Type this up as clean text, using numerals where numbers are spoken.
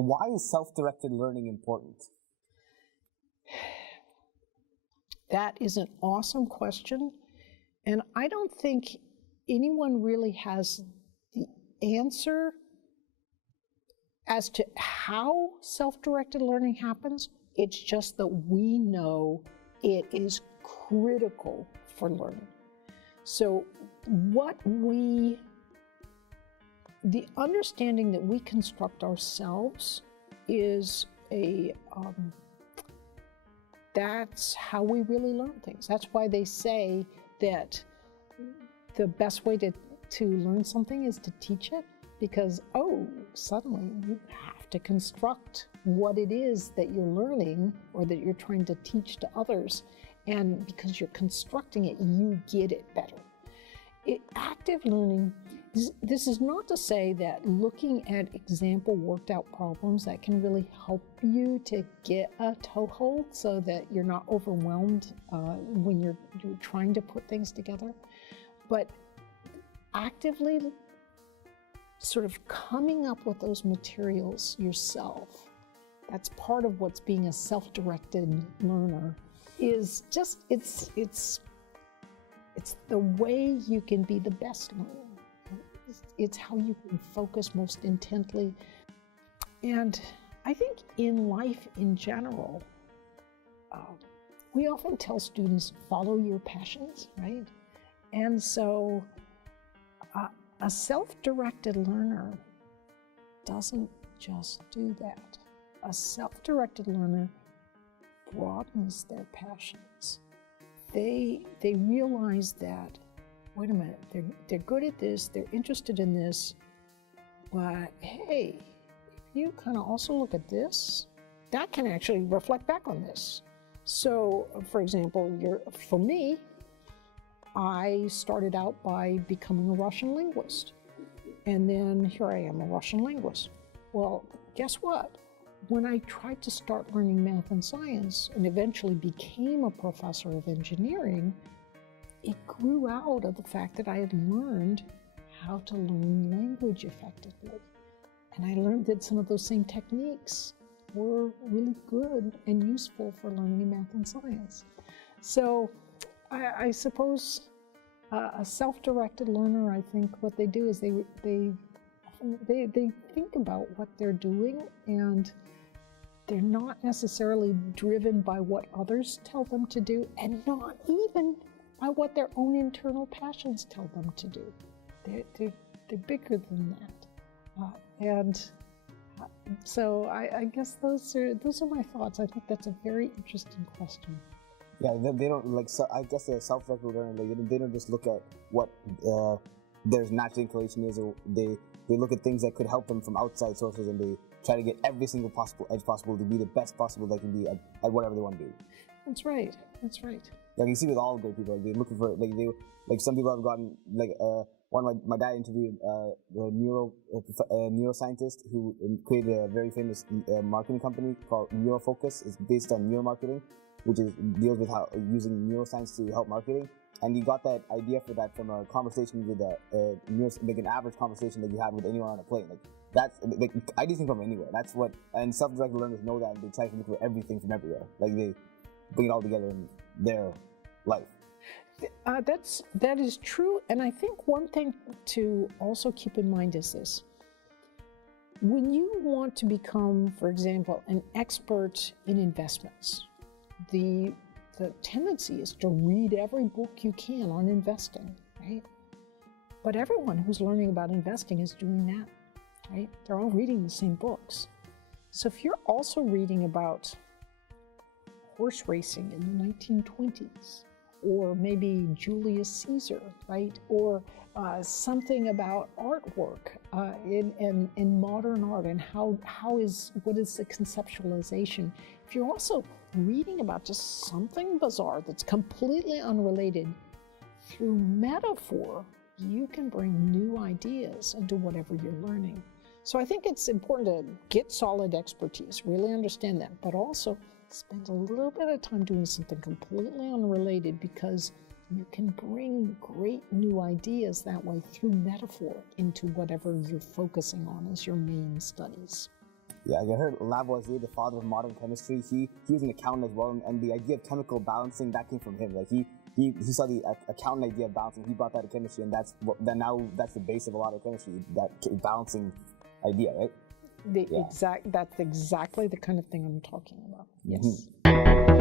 why is self-directed learning important? That is an awesome question, and I don't think anyone really has the answer as to how self-directed learning happens. It's just that we know it is critical for learning. So the understanding that we construct ourselves is that's how we really learn things. That's why they say that the best way to learn something is to teach it, because, suddenly you have to construct what it is that you're learning or that you're trying to teach to others. And because you're constructing it, you get it better. Active learning, this is not to say that looking at example worked out problems that can really help you to get a toehold so that you're not overwhelmed when you're trying to put things together. But actively sort of coming up with those materials yourself, that's part of what's being a self-directed learner, is just, it's the way you can be the best learner. It's how you can focus most intently. And I think in life in general, we often tell students, follow your passions, right? And so a self-directed learner doesn't just do that. A self-directed learner broadens their passions. They realize that, wait a minute, they're good at this, they're interested in this, but hey, if you kind of also look at this, that can actually reflect back on this. So, for example, for me, I started out by becoming a Russian linguist, and then here I am, a Russian linguist. Well, guess what? When I tried to start learning math and science and eventually became a professor of engineering, it grew out of the fact that I had learned how to learn language effectively. And I learned that some of those same techniques were really good and useful for learning math and science. So I suppose a self-directed learner, I think what they do is they think about what they're doing, and they're not necessarily driven by what others tell them to do, and not even by what their own internal passions tell them to do. They're bigger than that. So I guess those are my thoughts. I think that's a very interesting question. Yeah, they don't like. So I guess they're self-directed learning. They don't just look at what their natural inclination is, or they look at things that could help them from outside sources, and they try to get every single possible edge possible to be the best possible they can be at whatever they want to do. That's right. Like you see with all great people, they're looking for some people have gotten one of my dad interviewed a neuroscientist who created a very famous marketing company called Neurofocus. It's based on neuromarketing, which deals with how using neuroscience to help marketing. And he got that idea for that from a conversation with an average conversation that you have with anyone on a plane. That's ideas come from anywhere. That's what, and self-directed learners know that, and they try to look for everything from everywhere. Like they bring it all together in their life. That is true, and I think one thing to also keep in mind is this. When you want to become, for example, an expert in investments, the tendency is to read every book you can on investing, right? But everyone who's learning about investing is doing that, right? They're all reading the same books. So if you're also reading about horse racing in the 1920s, or maybe Julius Caesar, right? Or something about artwork in modern art, and what is the conceptualization. If you're also reading about just something bizarre that's completely unrelated, through metaphor, you can bring new ideas into whatever you're learning. So I think it's important to get solid expertise, really understand that, but also spend a little bit of time doing something completely unrelated, because you can bring great new ideas that way through metaphor into whatever you're focusing on as your main studies. Yeah, I heard Lavoisier, the father of modern chemistry, he was an accountant as well, and the idea of chemical balancing, that came from him. Like he saw the accountant idea of balancing, he brought that to chemistry, and that's the base of a lot of chemistry, that balancing idea, right? That's exactly the kind of thing I'm talking about. Yes. Mm-hmm.